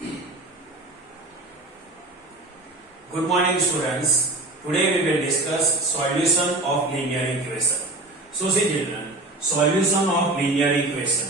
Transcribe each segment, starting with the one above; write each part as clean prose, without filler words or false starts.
Good morning students. Today we will discuss solution of linear equation. So see children, solution of linear equation.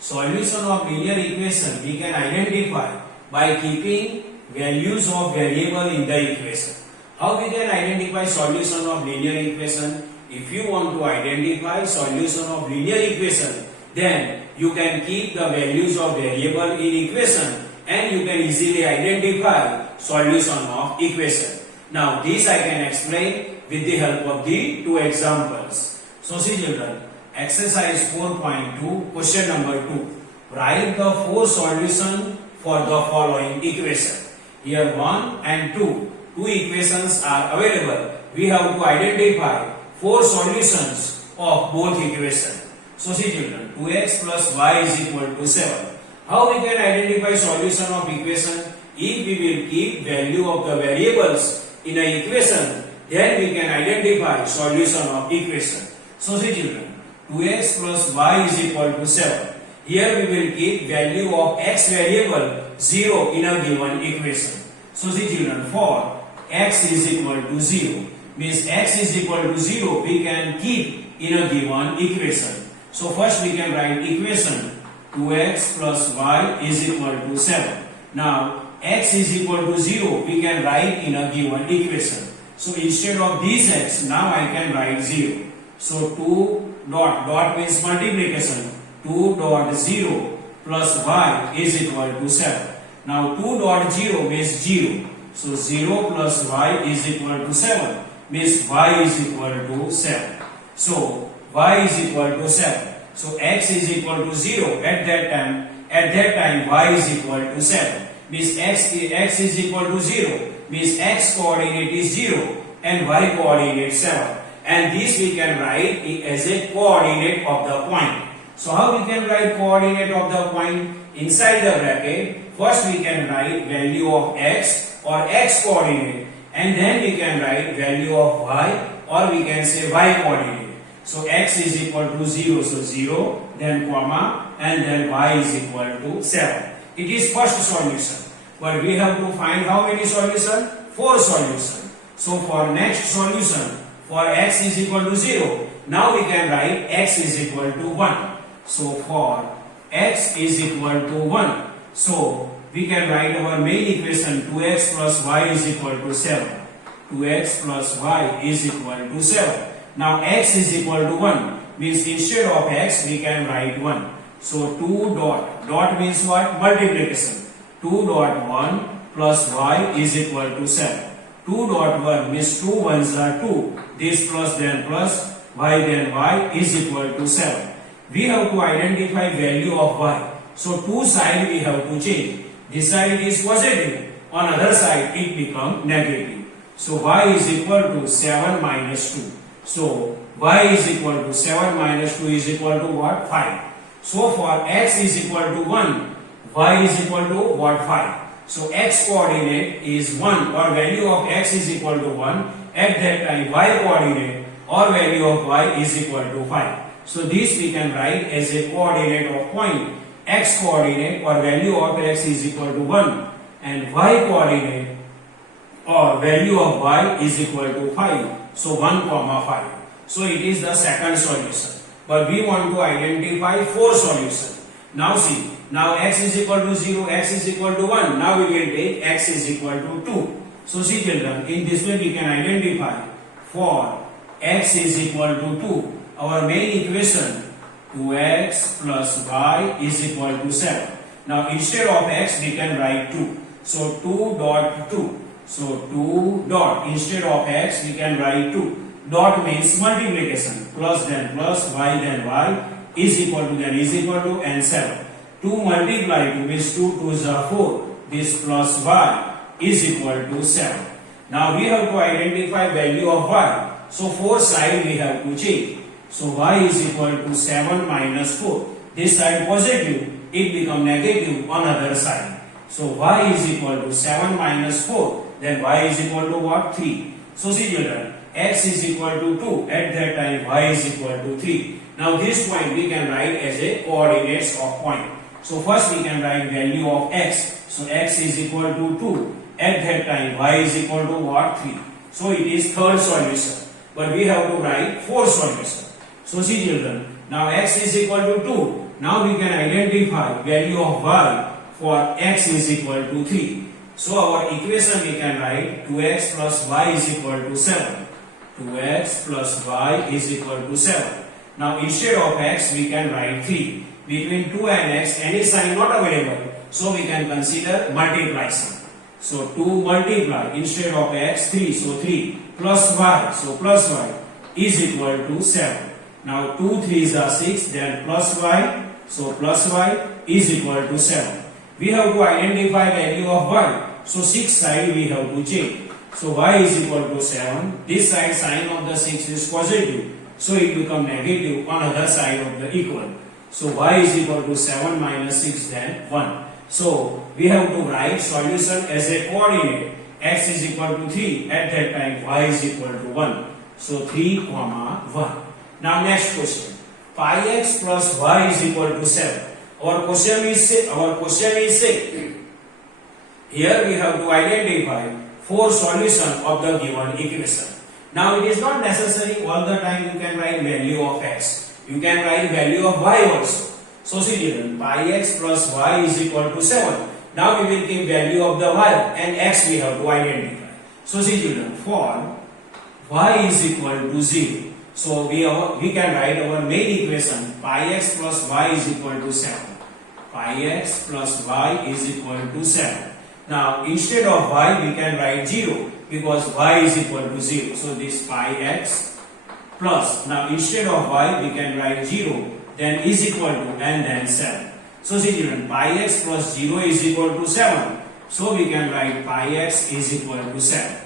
Solution of linear equation we can identify by keeping values of variable in the equation. How we can identify solution of linear equation? If you want to identify solution of linear equation, then you can keep the values of variable in equation and you can easily identify solution of equation. Now this I can explain with the help of the two examples. So see children, exercise 4.2 question number 2. Write the four solutions for the following equation. Here 1 and 2. Two equations are available. We have to identify four solutions of both equations. So see children, 2x plus y is equal to 7. How we can identify solution of equation? If we will keep value of the variables in an equation, then we can identify solution of equation. So see children, 2x plus y is equal to 7. Here we will keep value of x variable 0 in a given equation. So see children, for x is equal to 0, means x is equal to 0 we can keep in a given equation. So first we can write equation 2x plus y is equal to 7. Now x is equal to 0 we can write in a given equation. So instead of this x, now I can write 0. So 2 dot means multiplication. 2 dot 0 plus y is equal to 7. Now 2 dot 0 means 0. So 0 plus y is equal to 7 means y is equal to 7. So y is equal to 7. So x is equal to 0 at that time y is equal to 7. Means x is equal to 0 means x coordinate is 0 and y coordinate 7. And this we can write as a coordinate of the point. So how we can write coordinate of the point? Inside the bracket, first we can write value of x or x coordinate, and then we can write value of y, or we can say y coordinate. So x is equal to 0, so 0, then comma, and then y is equal to 7. It is first solution. But we have to find how many solutions? 4 solutions. So for next solution, for x is equal to 0, now we can write x is equal to 1. So for x is equal to 1, so we can write our main equation 2x plus y is equal to 7. 2x plus y is equal to 7. Now x is equal to 1 means instead of x we can write 1. So 2 dot means what? Multiplication. 2 dot 1 plus y is equal to 7. 2 dot 1 means 2 ones are 2. This plus then plus y then y is equal to 7. We have to identify value of y. So two side we have to change. This side is positive. On other side it becomes negative. So y is equal to 7 minus 2. So y is equal to 7 minus 2 is equal to what? 5. So for x is equal to 1, y is equal to what? 5. So x coordinate is 1, or value of x is equal to 1. At that time y coordinate or value of y is equal to 5. So this we can write as a coordinate of point. X coordinate or value of x is equal to 1 and y coordinate or value of y is equal to 5. So 1 comma 5. So it is the second solution. But we want to identify 4 solutions. Now see, now x is equal to 0, x is equal to 1. Now we will take x is equal to 2. So see children, in this way we can identify for x is equal to 2. Our main equation 2x plus y is equal to 7. Now instead of x we can write 2. So 2 dot 2. So 2 dot, instead of x we can write 2. Dot means multiplication. Plus then plus, y then y is equal to then is equal to and 7. 2 multiply 2 means 2 2s are 4. This plus y is equal to 7. Now we have to identify value of y. So 4 side we have to change. So y is equal to 7 minus 4. This side positive, it become negative on other side. So y is equal to 7 minus 4. Then y is equal to what? 3. So see children, x is equal to 2. At that time y is equal to 3. Now this point we can write as a coordinates of point. So first we can write value of x. So x is equal to 2. At that time y is equal to what? 3. So it is third solution. But we have to write fourth solution. So see children, now x is equal to 2. Now we can identify value of y for x is equal to 3. So our equation we can write 2x plus y is equal to 7. 2x plus y is equal to 7. Now instead of x we can write 3. Between 2 and x any sign not available. So we can consider multiply sign. So 2 multiply instead of x 3. So 3 plus y. So plus y is equal to 7. Now 2 3s are 6. Then plus y. So plus y is equal to 7. We have to identify value of y. So 6 side we have to change. So y is equal to 7. This side sign of the 6 is positive. So it become negative on other side of the equal. So y is equal to 7 minus 6 then 1. So we have to write solution as a coordinate. X is equal to 3. At that time y is equal to 1. So 3 comma 1. Now next question. Pi x plus y is equal to 7. Our question is say here we have to identify 4 solutions of the given equation. Now it is not necessary all the time you can write value of x. You can write value of y also. So see children, pi x plus y is equal to 7. Now we will give value of the y and x we have to identify. So see children, for y is equal to 0. So we can write our main equation pi x plus y is equal to 7. Pi x plus y is equal to 7. Now instead of y we can write 0 because y is equal to 0. So this pi x plus, now instead of y we can write 0 then is equal to and then 7. So see children, pi x plus 0 is equal to 7. So we can write pi x is equal to 7.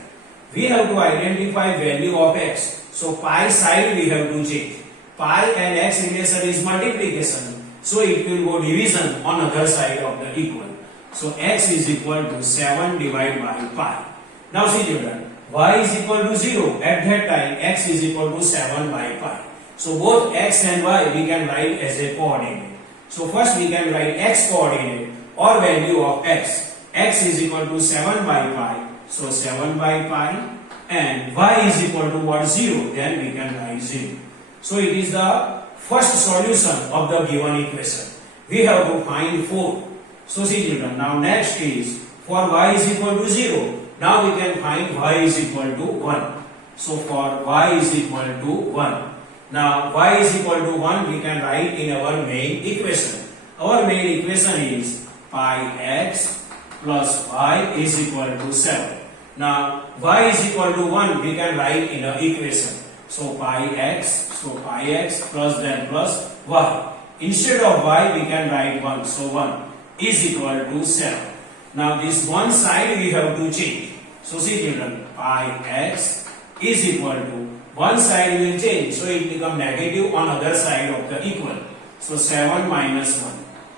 We have to identify value of x. So pi side we have to change. Pi and x relation is multiplication. So it will go division on other side of the equal. So x is equal to 7 divided by pi. Now see children, y is equal to 0. At that time x is equal to 7 by pi. So both x and y we can write as a coordinate. So first we can write x coordinate or value of x. X is equal to 7 by pi. So 7 by pi. And y is equal to what? 0. Then we can write 0. So it is the first solution of the given equation. We have to find 4. So see children, now next is for y is equal to 0. Now we can find y is equal to 1. So for y is equal to 1. Now y is equal to 1 we can write in our main equation. Our main equation is pi x plus y is equal to 7. Now y is equal to 1 we can write in our equation. So pi x plus then plus y. Instead of y we can write 1. So 1 is equal to 7. Now this one side we have to change. So see children, pi x is equal to one side will change. So it become negative on other side of the equal. So 7 minus 1.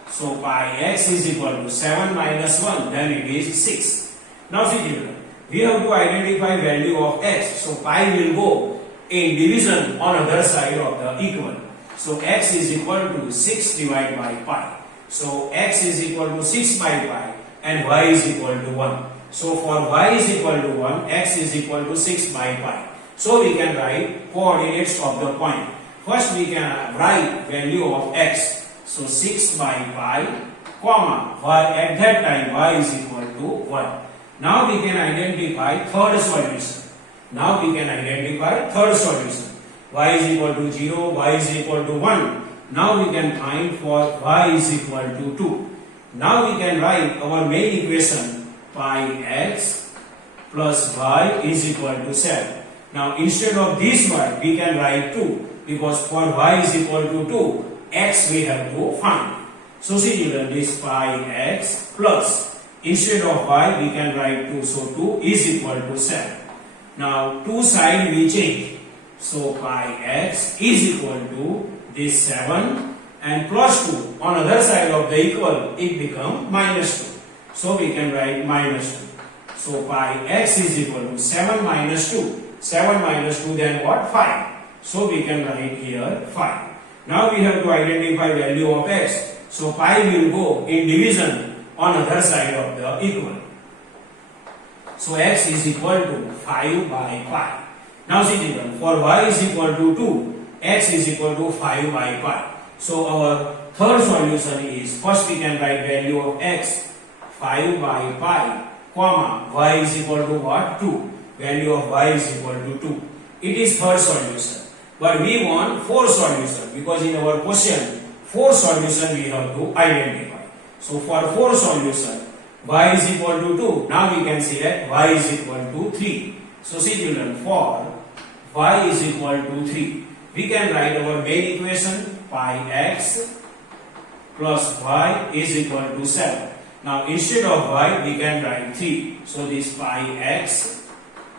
So pi x is equal to 7 minus 1. Then it is 6. Now see children, we have to identify value of x. So pi will go in division on other side of the equal. So x is equal to 6 divided by pi. So x is equal to 6 by pi and y is equal to 1. So for y is equal to 1, x is equal to 6 by pi. So we can write coordinates of the point. First we can write value of x. So 6 by pi, comma, y at that time y is equal to 1. Now we can identify third solution. Y is equal to 0, y is equal to 1. Now we can find for y is equal to 2. Now we can write our main equation pi x plus y is equal to 7. Now instead of this y we can write 2 because for y is equal to 2 x we have to find. So see children, this pi x plus instead of y we can write 2. So 2 is equal to 7. Now 2 side we change. So pi x is equal to this 7 and plus 2 on other side of the equal it become minus 2. So we can write minus 2. So pi x is equal to 7 minus 2. 7 minus 2 then what? 5. So we can write here 5. Now we have to identify value of x. So pi will go in division on other side of the equal. So x is equal to 5 by pi. Now see children, for y is equal to 2, x is equal to 5 by pi. So our third solution is, first we can write value of x 5 by pi, comma y is equal to what? 2. Value of y is equal to 2. It is third solution. But we want 4 solution because in our question 4 solution we have to identify. So for 4 solution, y is equal to 2. Now we can select y is equal to 3. So see children, for y is equal to 3, we can write our main equation pi x plus y is equal to 7. Now instead of y we can write 3. So this pi x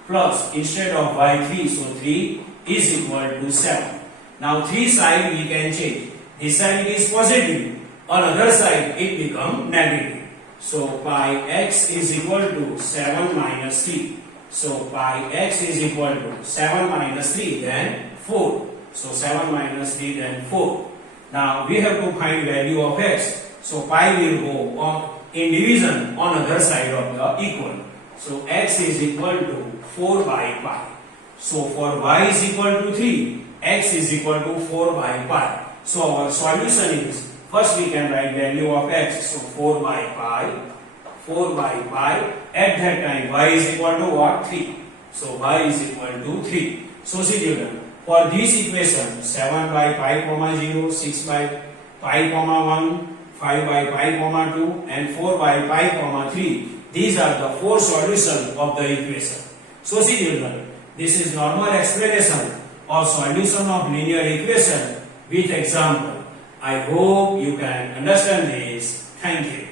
plus instead of y 3, so 3 is equal to 7. Now 3 side we can change. This side is positive, on other side it become negative. So pi x is equal to 7 minus 3. So pi x is equal to 7 minus 3 then 4. So 7 minus 3 then 4. Now we have to find value of x. So pi will go on in division on other side of the equal. So x is equal to 4 by pi. So for y is equal to 3, x is equal to 4 by pi. So our solution is, first we can write value of x. So 4 by pi. At that time y is equal to what? 3. So y is equal to 3. So see children, for this equation 7 by pi comma 0, 6 by pi comma 1, 5 by pi comma 2 and 4 by pi comma 3, these are the 4 solutions of the equation. So see children, this is normal explanation or solution of linear equation with example. I hope you can understand this. Thank you.